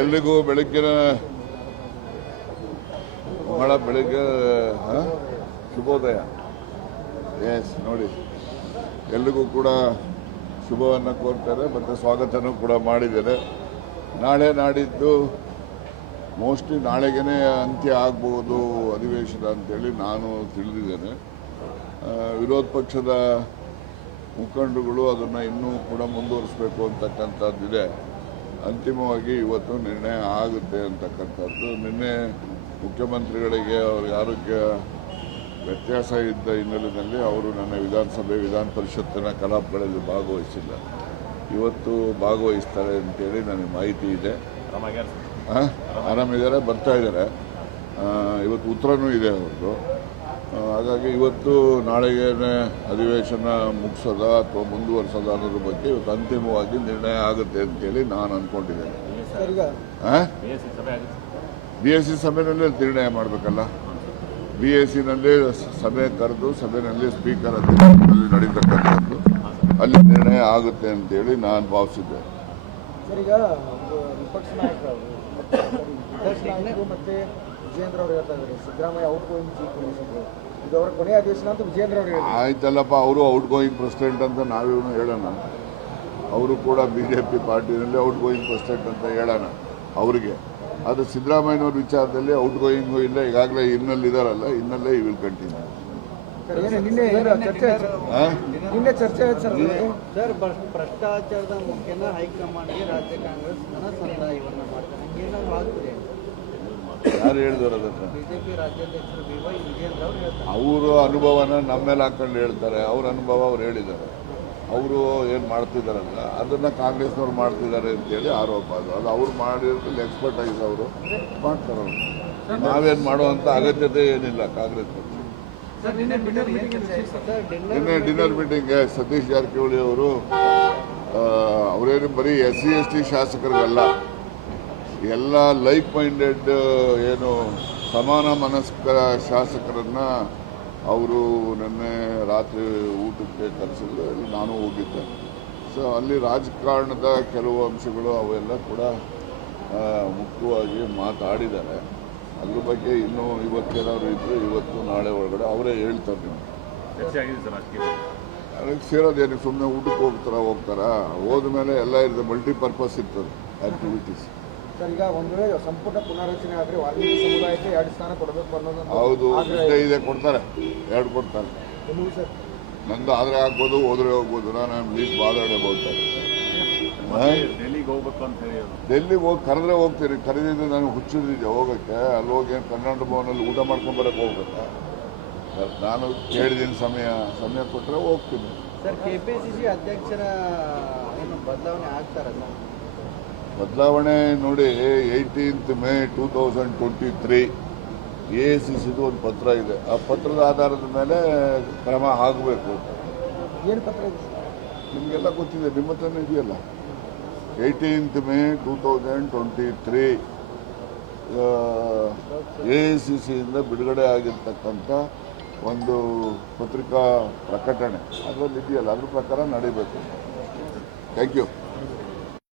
ಎಲ್ರಿಗೂ ಬೆಳಗ್ಗಿನ ಬಹಳ ಬೆಳಗ್ಗೆ ಶುಭೋದಯ. ಎಸ್ ನೋಡಿ, ಎಲ್ರಿಗೂ ಕೂಡ ಶುಭವನ್ನು ಕೋರ್ತಾರೆ ಮತ್ತು ಸ್ವಾಗತನೂ ಕೂಡ ಮಾಡಿದ್ದಾರೆ. ನಾಳೆ ನಾಡಿದ್ದು ಮೋಸ್ಟ್ಲಿ ನಾಳೆಗೇ ಅಂತ್ಯ ಆಗ್ಬೋದು ಅಧಿವೇಶನ ಅಂತೇಳಿ ನಾನು ತಿಳಿದಿದ್ದೇನೆ. ವಿರೋಧ ಪಕ್ಷದ ಮುಖಂಡರುಗಳು ಅದನ್ನು ಇನ್ನೂ ಕೂಡ ಮುಂದುವರಿಸಬೇಕು ಅಂತಕ್ಕಂಥದ್ದಿದೆ. ಅಂತಿಮವಾಗಿ ಇವತ್ತು ನಿರ್ಣಯ ಆಗುತ್ತೆ ಅಂತಕ್ಕಂಥದ್ದು. ನಿನ್ನೆ ಮುಖ್ಯಮಂತ್ರಿಗಳಿಗೆ ಅವರ ಆರೋಗ್ಯ ವ್ಯತ್ಯಾಸ ಇದ್ದ ಹಿನ್ನೆಲೆಯಲ್ಲಿ ಅವರು ನನ್ನ ವಿಧಾನ ಪರಿಷತ್ತಿನ ಕಲಾಪಗಳಲ್ಲಿ ಭಾಗವಹಿಸಿಲ್ಲ. ಇವತ್ತು ಭಾಗವಹಿಸ್ತಾರೆ ಅಂತೇಳಿ ನನಗೆ ಮಾಹಿತಿ ಇದೆ. ಆರಾಮಿದ್ದಾರೆ, ಬರ್ತಾ ಇದ್ದಾರೆ. ಇವತ್ತು ಉತ್ತರನೂ ಇದೆ ಅವ್ರದ್ದು. ಹಾಗಾಗಿ ಇವತ್ತು ನಾಳೆಗೆ ಅಧಿವೇಶನ ಮುಗಿಸೋದ ಅಥವಾ ಮುಂದುವರಿಸೋದ ಅನ್ನೋದ್ರ ಬಗ್ಗೆ ಇವತ್ತು ಅಂತಿಮವಾಗಿ ನಿರ್ಣಯ ಆಗುತ್ತೆ ಅಂತೇಳಿ ನಾನು ಅಂದ್ಕೊಂಡಿದ್ದೇನೆ. BSc ಸಭೆಯಲ್ಲೇ ನಿರ್ಣಯ ಮಾಡಬೇಕಲ್ಲ. BScನಲ್ಲಿ ಸಭೆ ಕರೆದು ಸಭೆಯಲ್ಲಿ ಸ್ಪೀಕರ್ ಅಧ್ಯಕ್ಷರಲ್ಲಿ ನಡೀತಕ್ಕಂಥದ್ದು, ಅಲ್ಲಿ ನಿರ್ಣಯ ಆಗುತ್ತೆ ಅಂತೇಳಿ ನಾನು ಭಾವಿಸಿದ್ದೆ. ಈಗ ವಿಪಕ್ಷ ನಾಯಕರು ಮತ್ತೆ ವಿಜೇಂದ್ರ ಅವರು ಹೇಳ್ತಾ ಇದ್ದಾರೆ Siddaramaiah out going chief minister, ಇದು ಅವರ ಕೊನೆಯ ಅಧಿವೇಶನ ಅಂತ ವಿಜೇಂದ್ರ ಅವರು ಹೇಳಿದ್ದಾರೆ. ಆಯ್ತಲ್ಲಪ್ಪ, ಅವರು ಔಟ್ ಗೋಯಿಂಗ್ ಪ್ರೆಸಿಡೆಂಟ್ ಅಂತ ನಾವೇನು ಹೇಳೋಣ. ಅವರು ಕೂಡ BJP ಪಾರ್ಟಿನಲ್ಲಿ ಔಟ್ ಗೋಯಿಂಗ್ ಪ್ರೆಸಿಡೆಂಟ್ ಅಂತ ಹೇಳೋಣ ಅವರಿಗೆ. ಅದು ಸಿದ್ದರಾಮಯ್ಯನವ್ರ ವಿಚಾರದಲ್ಲಿ ಔಟ್ ಗೋಯಿಂಗು ಇಲ್ಲ, ಈಗಾಗಲೇ ಇನ್ನಲ್ಲಿದ್ದಾರಲ್ಲ, ಇನ್ನಲ್ಲೇ ಈ ವಿಲ್ ಕಂಟಿನ್ಯೂ. ನಿನ್ನೆ ಚರ್ಚೆ ಆಯ್ತು ಸರ್. ಭ್ರಷ್ಟಾಚಾರದ ಮುಖ್ಯನ ಹೈಕಮಾಂಡ್ಗೆ ರಾಜ್ಯ ಕಾಂಗ್ರೆಸ್ ಸಂದಾಯವನ್ನು ಮಾಡ್ತಾರೆ, ಏನಾದ್ರು ಆಗ್ತದೆ? ಯಾರು ಹೇಳಿದ್ರು ಅದನ್ನು? ಬಿಜೆಪಿ ರಾಜ್ಯಾಧ್ಯಕ್ಷರು BY ವಿಜೇಂದ್ರ ಅವರು ಹೇಳ್ತಾರೆ. ಅವರ ಅನುಭವನ ನಮ್ಮ ಮೇಲೆ ಹಾಕೊಂಡು ಹೇಳ್ತಾರೆ. ಅವ್ರ ಅನುಭವ ಅವ್ರು ಹೇಳಿದ್ದಾರೆ. ಅವರು ಏನು ಮಾಡ್ತಿದ್ದಾರಲ್ಲ ಅದನ್ನು ಕಾಂಗ್ರೆಸ್ನವ್ರು ಮಾಡ್ತಿದ್ದಾರೆ ಅಂತೇಳಿ ಆರೋಪ. ಅದು ಅವ್ರು ಮಾಡಿರೋದ್ರಲ್ಲಿ ಎಕ್ಸ್ಪರ್ಟ್ ಆಗಿದೆ, ಅವರು ಮಾಡ್ತಾರೆ. ಅವರು ನಾವೇನು ಮಾಡುವಂಥ ಅಗತ್ಯತೆ ಏನಿಲ್ಲ ಕಾಂಗ್ರೆಸ್ ಪಕ್ಷ. ನಿನ್ನೆ ಡಿನ್ನರ್ ಮೀಟಿಂಗ್ಗೆ ಸತೀಶ್ ಜಾರಕಿಹೊಳಿ ಅವರು ಅವರೇನು ಬರೀ SC/ST ಶಾಸಕರಿಗಲ್ಲ, ಎಲ್ಲ ಲೈಕ್ ಮೈಂಡೆಡ್ ಏನು ಸಮಾನ ಮನಸ್ಕ ಶಾಸಕರನ್ನು ಅವರು ನಿನ್ನೆ ರಾತ್ರಿ ಊಟಕ್ಕೆ ಕರೆಸಿದ್ರು. ಅಲ್ಲಿ ನಾನು ಹೋಗಿದ್ದೆ. ಸೊ ಅಲ್ಲಿ ರಾಜಕಾರಣದ ಕೆಲವು ಅಂಶಗಳು ಅವೆಲ್ಲ ಕೂಡ ಮುಖ್ಯವಾಗಿ ಮಾತಾಡಿದ್ದಾರೆ. ಅದ್ರ ಬಗ್ಗೆ ಇನ್ನೂ ಇವತ್ತೇನಾದ್ರು ಇದ್ದರೆ ಇವತ್ತು ನಾಳೆ ಒಳಗಡೆ ಅವರೇ ಹೇಳ್ತಾರೆ. ನೀವು ಅದಕ್ಕೆ ಸೇರೋದೇನು, ಸುಮ್ಮನೆ ಊಟಕ್ಕೆ ಹೋಗ್ತಾರಾ? ಹೋದ್ಮೇಲೆ ಎಲ್ಲ ಇರ್ತದೆ, ಮಲ್ಟಿಪರ್ಪಸ್ ಇರ್ತದೆ ಆ್ಯಕ್ಟಿವಿಟೀಸ್. ಸರ್, ಈಗ ಒಂದು ವೇಳೆ ಸಂಪುಟ ಪುನರ್ರಚನೆ ಆದರೆ ವಾಲ್ಮೀಕಿ ಸಮುದಾಯಕ್ಕೆ 2 ಸ್ಥಾನ ಕೊಡಬೇಕು ಅನ್ನೋದು. ಹೌದು, ಇದೆ, ಕೊಡ್ತಾರೆ, 2 ಕೊಡ್ತಾರೆ. ಸರ್, ನಂದು ಆದರೆ ಆಗ್ಬೋದು, ಹೋದ್ರೆ ಹೋಗ್ಬೋದು. ನಾನು ಲೀಸ್ಟ್ ಬಾದಾಡೆ ಹೋಗ್ತಾರೆ. ಡೆಲ್ಲಿಗೆ ಹೋಗಿ ಕರೆದ್ರೆ ಹೋಗ್ತೀರಿ. ಕರೆದಿದ್ದು ನನಗೆ ಹುಚ್ಚಿದ್ದೆ ಹೋಗೋಕ್ಕೆ. ಅಲ್ಲಿ ಹೋಗಿ ಕನ್ನಡ ಭವನಲ್ಲಿ ಊಟ ಮಾಡ್ಕೊಂಡು ಬರೋಕ್ಕೆ ಹೋಗ್ಬೇಕಾ? ನಾನು ಕೇಳಿದ್ದೀನಿ, ಸಮಯ ಕೊಟ್ಟರೆ ಹೋಗ್ತೀನಿ. ಸರ್, KPCC ಅಧ್ಯಕ್ಷರ ಏನು ಬದಲಾವಣೆ ಆಗ್ತಾರಲ್ಲ? ಬದಲಾವಣೆ ನೋಡಿ, 18 ಮೇ 2023 AICCದು ಒಂದು ಪತ್ರ ಇದೆ. ಆ ಪತ್ರದ ಆಧಾರದ ಮೇಲೆ ಕ್ರಮ ಆಗಬೇಕು. ಏನು ಪತ್ರ ಇದೆ ನಿಮಗೆಲ್ಲ ಗೊತ್ತಿದೆ, ನಿಮ್ಮ ಹತ್ರನೇ ಇದೆಯಲ್ಲ. 18 ಮೇ 2023 AICCಯಿಂದ ಬಿಡುಗಡೆ ಆಗಿರ್ತಕ್ಕಂಥ ಒಂದು ಪತ್ರಿಕಾ ಪ್ರಕಟಣೆ ಅದರಲ್ಲಿ ಇದೆಯಲ್ಲ, ಅದ್ರ ಪ್ರಕಾರ ನಡೀಬೇಕು. Thank you.